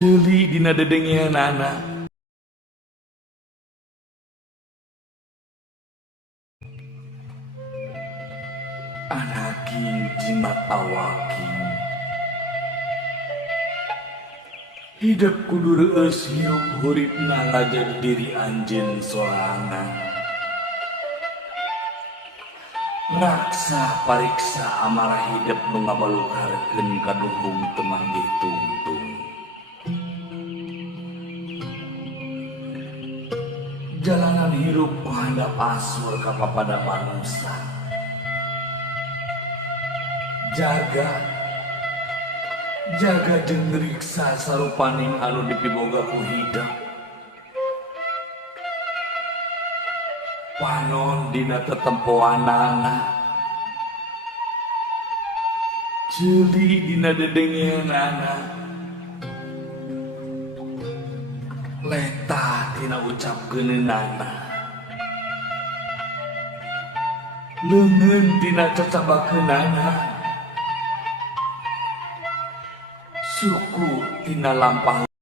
Deuli dina dedengeunana anaki jimat awaki hidup kudu reueus hirup huripna ngajadi diri anjeun sorangan ngaksa pariksa amarah hidup nu ngabalukarkeun kaduhung teu manggih tungtung. Jalanan hirup ku handap asur ka papada manusia. Jaga jeung ngriksa sarupaning anu dipiboga ku hidup. Panon dina tetempoanana. Ceuli dina dedengeunana. Letah tina ucap geuneunnana leungeun tina cacabakeunana suku tina lampah